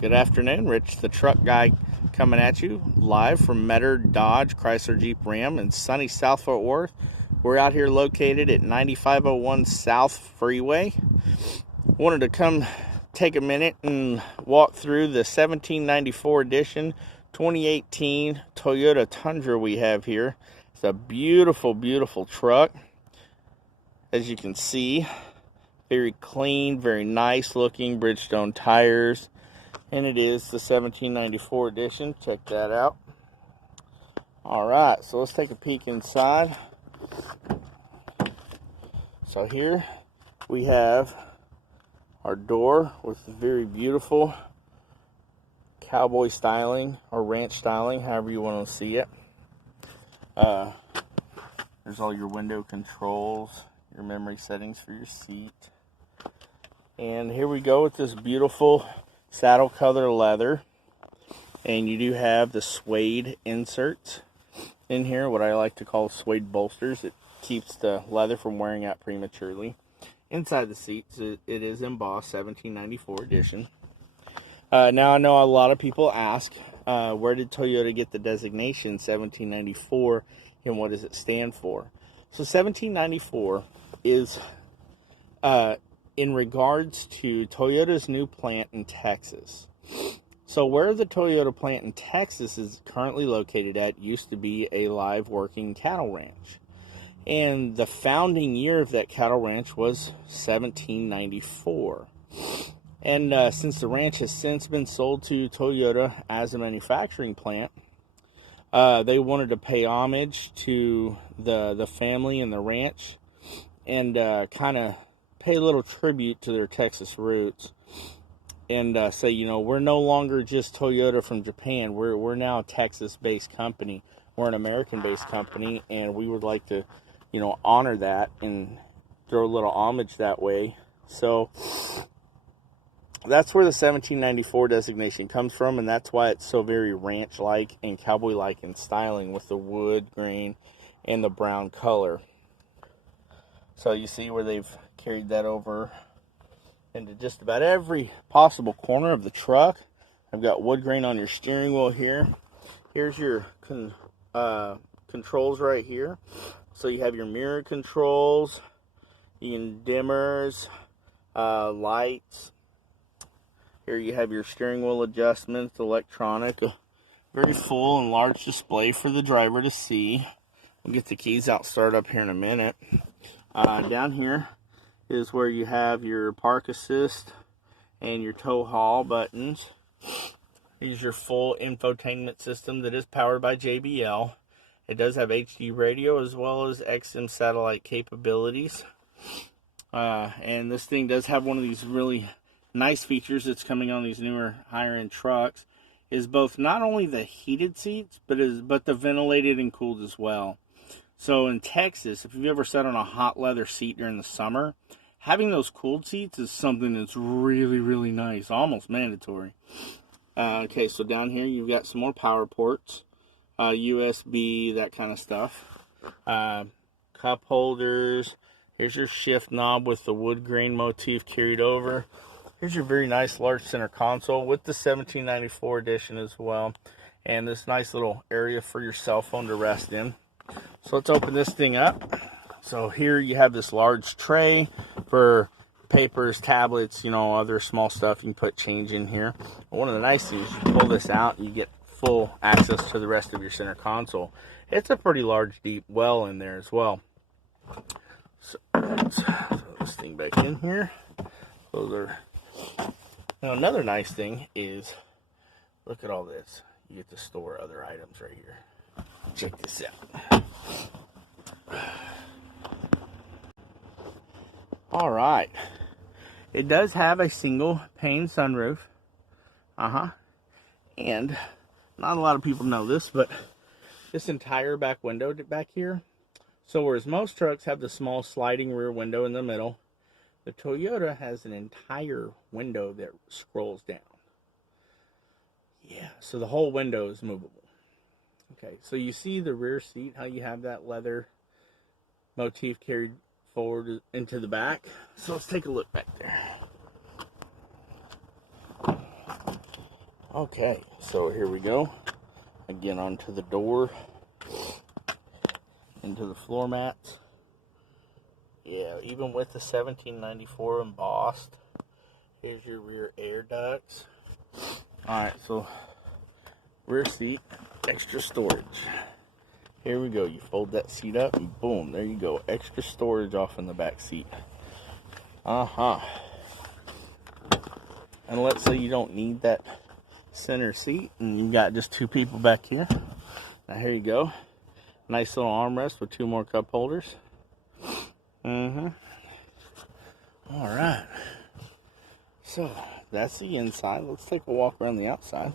Good afternoon, Rich the truck guy coming at you live from Meador Dodge Chrysler Jeep Ram in sunny South Fort Worth. We're out here located at 9501 South Freeway. Wanted to come take a minute and walk through the 1794 edition 2018 Toyota Tundra we have here. It's a beautiful, beautiful truck. As you can see, very clean, very nice looking Bridgestone tires. And it is the 1794 edition. Check that out. Alright, so let's take a peek inside. So here we have our door with very beautiful cowboy styling or ranch styling, however you want to see it. There's all your window controls, your memory settings for your seat. And here we go with this beautiful saddle color leather, and you do have the suede inserts in here, what I like to call suede bolsters. It keeps the leather from wearing out prematurely. Inside the seats, it is embossed 1794 edition. Now I know a lot of people ask, where did Toyota get the designation 1794 and what does it stand for? So 1794 is in regards to Toyota's new plant in Texas. So where the Toyota plant in Texas is currently located at used to be a live working cattle ranch. And the founding year of that cattle ranch was 1794. And since the ranch has since been sold to Toyota as a manufacturing plant, they wanted to pay homage to the family and the ranch and kind of pay a little tribute to their Texas roots and say, you know, we're no longer just Toyota from Japan. We're now a Texas-based company. We're an American-based company, and we would like to, you know, honor that and throw a little homage that way. So that's where the 1794 designation comes from, and that's why it's so very ranch-like and cowboy-like in styling with the wood grain and the brown color. So you see where they've carried that over into just about every possible corner of the truck. I've got wood grain on your steering wheel here. Here's your controls right here. So you have your mirror controls, you can dimmers, lights. Here you have your steering wheel adjustments, electronic, a very full and large display for the driver to see. We'll get the keys out, start up here in a minute. Down here is where you have your park assist and your tow haul buttons. Here's your full infotainment system that is powered by JBL. It does have HD radio as well as XM satellite capabilities. And this thing does have one of these really nice features that's coming on these newer higher end trucks, is both not only the heated seats, but the ventilated and cooled as well. So in Texas, if you've ever sat on a hot leather seat during the summer, having those cooled seats is something that's really, really nice, almost mandatory. Okay, so down here you've got some more power ports, USB, that kind of stuff. Cup holders. Here's your shift knob with the wood grain motif carried over. Here's your very nice large center console with the 1794 edition as well. And this nice little area for your cell phone to rest in. So let's open this thing up. So here you have this large tray for papers, tablets, you know, other small stuff. You can put change in here. But one of the nice things, you pull this out and you get full access to the rest of your center console. It's a pretty large, deep well in there as well. So let's throw this thing back in here. Now another nice thing is, look at all this. You get to store other items right here. Check this out. Alright. It does have a single pane sunroof. And not a lot of people know this, but this entire back window back here. So whereas most trucks have the small sliding rear window in the middle, the Toyota has an entire window that scrolls down. Yeah, so the whole window is movable. Okay, so you see the rear seat, how you have that leather motif carried forward into the back. So let's take a look back there. Okay, so here we go. Again, onto the door, into the floor mats. Yeah, even with the 1794 embossed, here's your rear air ducts. Alright, so rear seat, extra storage. Here we go. You fold that seat up and boom, there you go. Extra storage off in the back seat. And let's say you don't need that center seat and you've got just 2 people back here. Now here you go. Nice little armrest with 2 more cup holders. Alright. So that's the inside. Let's take a walk around the outside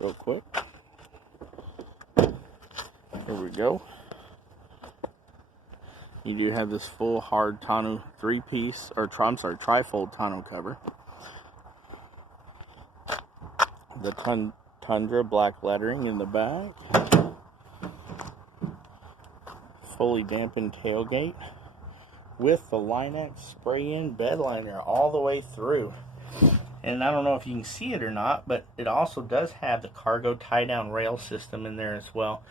real quick. Here we go. You do have this full hard tonneau 3-piece, or trifold tonneau cover. The Tundra black lettering in the back. Fully dampened tailgate with the Line-X spray-in bed liner all the way through. And I don't know if you can see it or not, but it also does have the cargo tie-down rail system in there as well.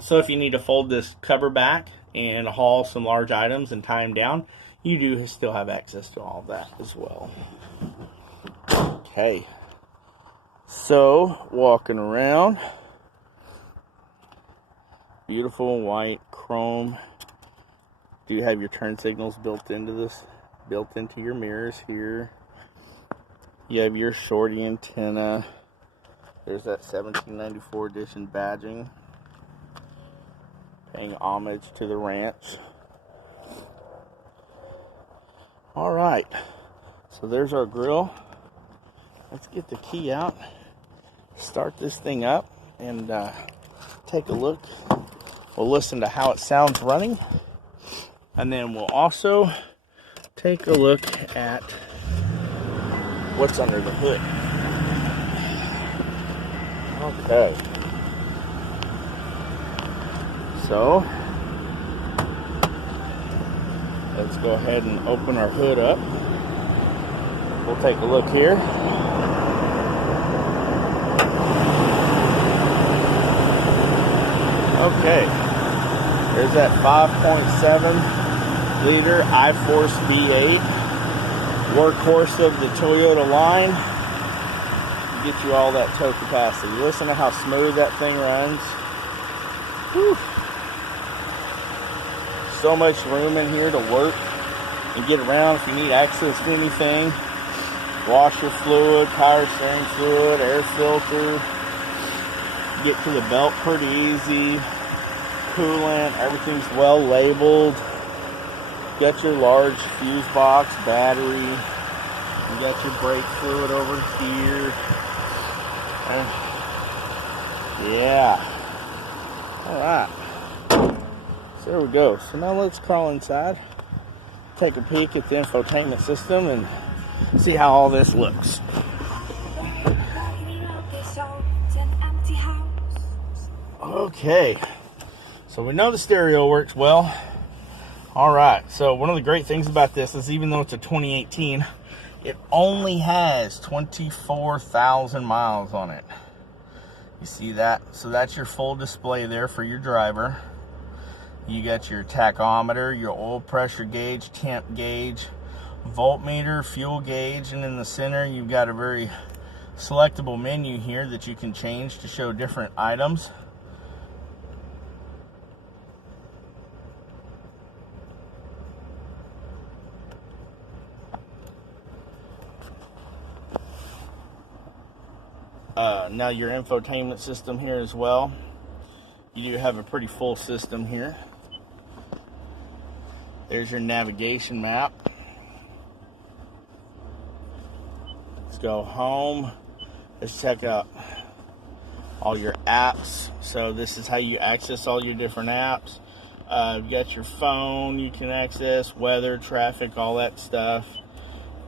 So if you need to fold this cover back and haul some large items and tie them down, you do still have access to all of that as well. Okay, so walking around, beautiful white chrome. Do you have your turn signals built into this, built into your mirrors here? You have your shorty antenna. There's that 1794 edition badging, paying homage to the ranch. All right, so there's our grill. Let's get the key out, start this thing up, and take a look. We'll listen to how it sounds running, and then we'll also take a look at what's under the hood. Okay. So, let's go ahead and open our hood up. We'll take a look here. Okay, there's that 5.7 liter I-Force V8, workhorse of the Toyota line. Get you all that tow capacity. Listen to how smooth that thing runs. Whew. So much room in here to work and get around if you need access to anything. Washer fluid, power steering fluid, air filter. Get to the belt pretty easy. Coolant, everything's well labeled. Got your large fuse box, battery. You got your brake fluid over here. Yeah. Alright. So there we go. So now let's crawl inside. Take a peek at the infotainment system and see how all this looks. Okay. So we know the stereo works well. Alright. So one of the great things about this is even though it's a 2018, it only has 24,000 miles on it. You see that? So that's your full display there for your driver. You got your tachometer, your oil pressure gauge, temp gauge, voltmeter, fuel gauge, and in the center you've got a very selectable menu here that you can change to show different items. Now your infotainment system here as well. You do have a pretty full system here. There's your navigation map. Let's go home. Let's check out all your apps. So this is how you access all your different apps. You've got your phone you can access, weather, traffic, all that stuff.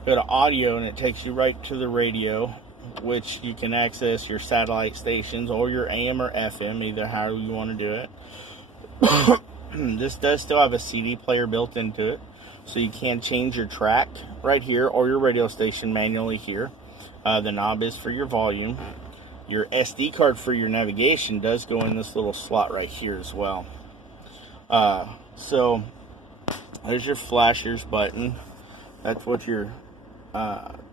Go to audio and it takes you right to the radio, which you can access your satellite stations or your AM or FM, either however you want to do it. This does still have a CD player built into it, So you can change your track right here or your radio station manually here. The knob is for your volume. Your SD card for your navigation does go in this little slot right here as well. So there's your flashers button. That's what your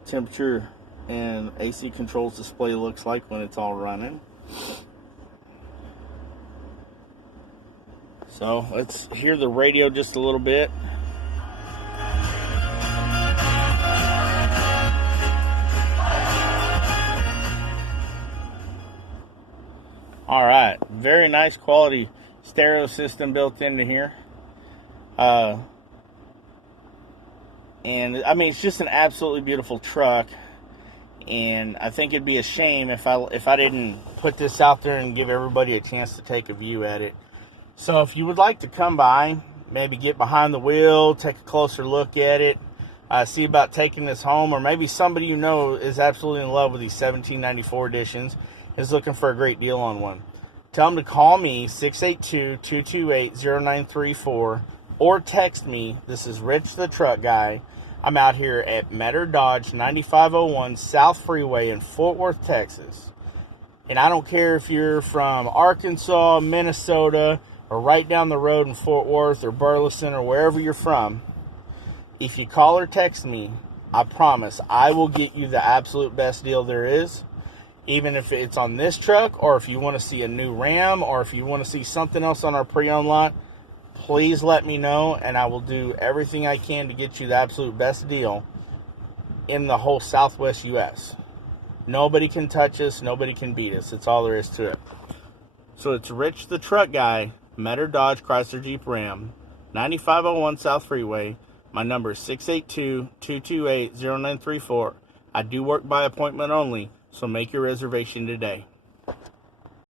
temperature and AC controls display looks like when it's all running. So let's hear the radio just a little bit. All right, very nice quality stereo system built into here. And I mean, it's just an absolutely beautiful truck. And I think it'd be a shame if I didn't put this out there and give everybody a chance to take a view at it. So if you would like to come by, maybe get behind the wheel, take a closer look at it, see about taking this home, or maybe somebody you know is absolutely in love with these 1794 editions, is looking for a great deal on one. Tell them to call me, 682-228-0934, or text me. This is Rich the Truck Guy. I'm out here at Meador Dodge 9501 South Freeway in Fort Worth, Texas. And I don't care if you're from Arkansas, Minnesota, or right down the road in Fort Worth or Burleson or wherever you're from. If you call or text me, I promise I will get you the absolute best deal there is. Even if it's on this truck, or if you want to see a new Ram, or if you want to see something else on our pre-owned lot, please let me know, and I will do everything I can to get you the absolute best deal in the whole Southwest U.S. Nobody can touch us. Nobody can beat us. That's all there is to it. So it's Rich the Truck Guy, Meador Dodge Chrysler Jeep Ram, 9501 South Freeway. My number is 682-228-0934. I do work by appointment only, so make your reservation today.